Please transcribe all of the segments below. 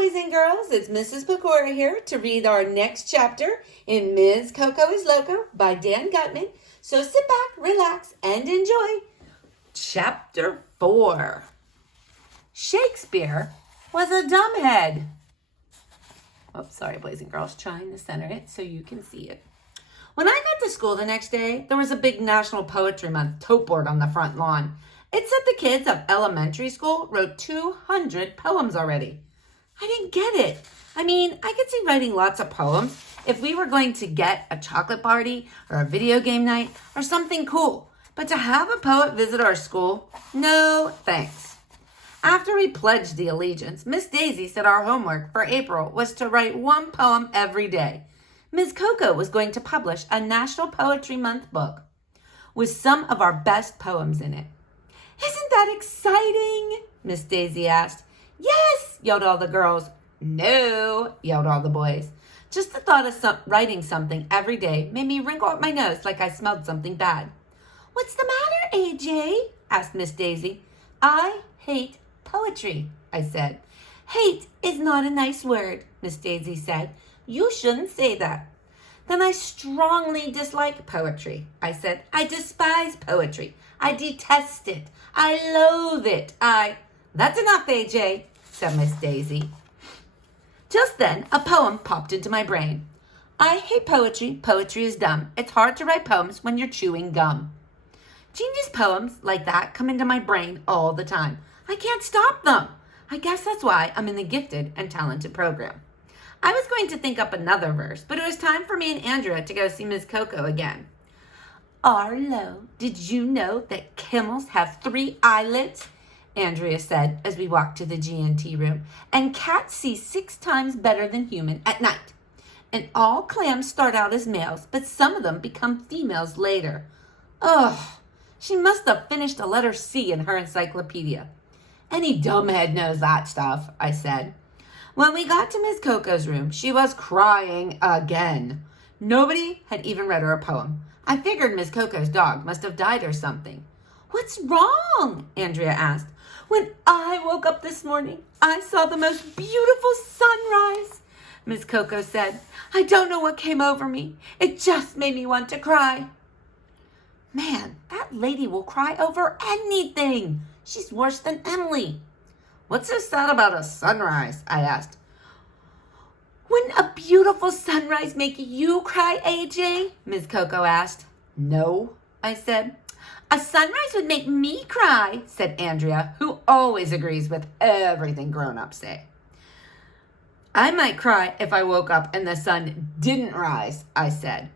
boys and girls. It's Mrs. Pecora here to read our next chapter in Ms. Coco Is Loco by Dan Gutman. So sit back, relax, and enjoy. Chapter 4. Shakespeare was a dumbhead. Oh, sorry, boys and girls. Trying to center it so you can see it. When I got to school the next day, there was a big National Poetry Month tote board on the front lawn. It said the kids of elementary school wrote 200 poems already. I didn't get it. I mean, I could see writing lots of poems if we were going to get a chocolate party or a video game night or something cool. But to have a poet visit our school, no thanks. After we pledged the allegiance, Miss Daisy said our homework for April was to write one poem every day. Ms. Coco was going to publish a National Poetry Month book with some of our best poems in it. Isn't that exciting? Miss Daisy asked. Yes, yelled all the girls. No, yelled all the boys. Just the thought of writing something every day made me wrinkle up my nose like I smelled something bad. What's the matter, AJ? Asked Miss Daisy. I hate poetry, I said. Hate is not a nice word, Miss Daisy said. You shouldn't say that. Then I strongly dislike poetry, I said. I despise poetry. I detest it. I loathe it. That's enough, AJ, said Miss Daisy. Just then, a poem popped into my brain. I hate poetry. Poetry is dumb. It's hard to write poems when you're chewing gum. Genius poems like that come into my brain all the time. I can't stop them. I guess that's why I'm in the gifted and talented program. I was going to think up another verse, but it was time for me and Andrea to go see Ms. Coco again. Arlo, did you know that camels have 3 eyelids? Andrea said as we walked to the G&T room. And cats see 6 times better than human at night. And all clams start out as males, but some of them become females later. Ugh, she must have finished a letter C in her encyclopedia. Any dumbhead knows that stuff, I said. When we got to Ms. Coco's room, she was crying again. Nobody had even read her a poem. I figured Ms. Coco's dog must have died or something. What's wrong? Andrea asked. When I woke up this morning, I saw the most beautiful sunrise, Ms. Coco said. I don't know what came over me. It just made me want to cry. Man, that lady will cry over anything. She's worse than Emily. What's so sad about a sunrise? I asked. Wouldn't a beautiful sunrise make you cry, AJ? Ms. Coco asked. No, I said. A sunrise would make me cry, said Andrea, who always agrees with everything grown-ups say. I might cry if I woke up and the sun didn't rise, I said.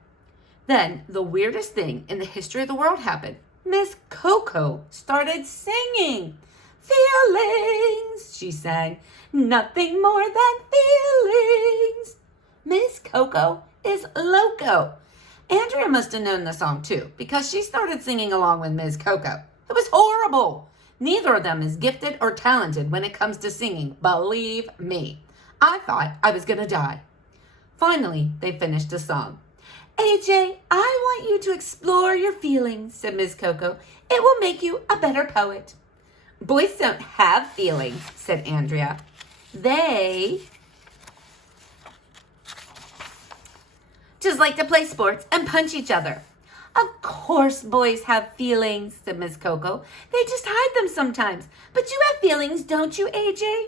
Then the weirdest thing in the history of the world happened. Miss Coco started singing. Feelings, she sang, nothing more than feelings. Miss Coco is loco. Andrea must have known the song too, because she started singing along with Ms. Coco. It was horrible. Neither of them is gifted or talented when it comes to singing, believe me. I thought I was going to die. Finally, they finished the song. AJ, I want you to explore your feelings, said Ms. Coco. It will make you a better poet. Boys don't have feelings, said Andrea. They just like to play sports and punch each other. Of course boys have feelings, said Miss Coco. They just hide them sometimes. But you have feelings, don't you, AJ?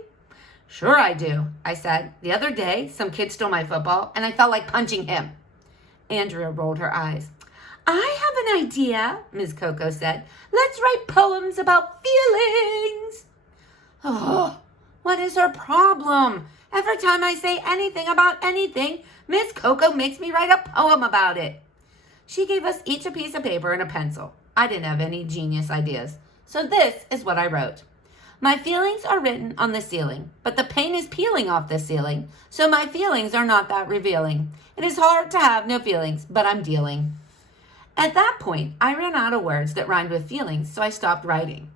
Sure I do, I said. The other day, some kid stole my football, and I felt like punching him. Andrea rolled her eyes. I have an idea, Ms. Coco said. Let's write poems about feelings. Oh, what is her problem? Every time I say anything about anything, Miss Coco makes me write a poem about it. She gave us each a piece of paper and a pencil. I didn't have any genius ideas. So this is what I wrote. My feelings are written on the ceiling, but the paint is peeling off the ceiling, so my feelings are not that revealing. It is hard to have no feelings, but I'm dealing. At that point, I ran out of words that rhymed with feelings, so I stopped writing.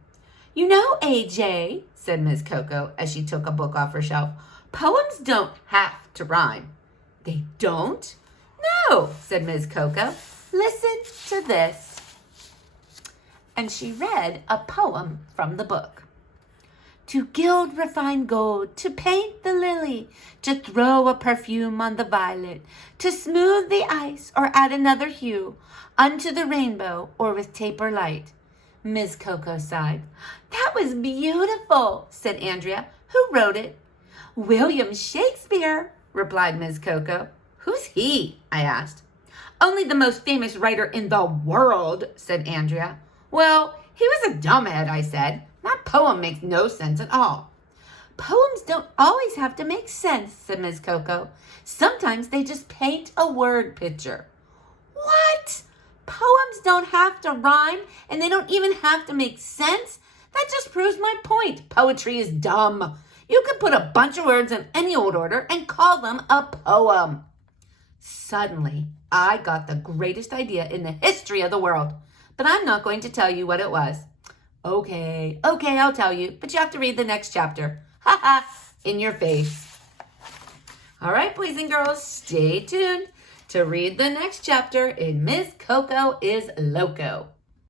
You know, AJ, said Ms. Coco as she took a book off her shelf, poems don't have to rhyme. They don't? No, said Ms. Coco. Listen to this. And she read a poem from the book. To gild refined gold, to paint the lily, to throw a perfume on the violet, to smooth the ice or add another hue unto the rainbow or with taper light. Miss Coco sighed. That was beautiful, said Andrea. Who wrote it? William Shakespeare, replied Miss Coco. Who's he? I asked. Only the most famous writer in the world, said Andrea. Well, he was a dumbhead, I said. That poem makes no sense at all. Poems don't always have to make sense, said Miss Coco. Sometimes they just paint a word picture. What? Poems don't have to rhyme and they don't even have to make sense? That just proves my point. Poetry is dumb. You could put a bunch of words in any old order and call them a poem. Suddenly, I got the greatest idea in the history of the world, but I'm not going to tell you what it was. Okay, I'll tell you, but you have to read the next chapter. Ha ha, in your face. All right, boys and girls, stay tuned to read the next chapter in Miss Coco Is Loco.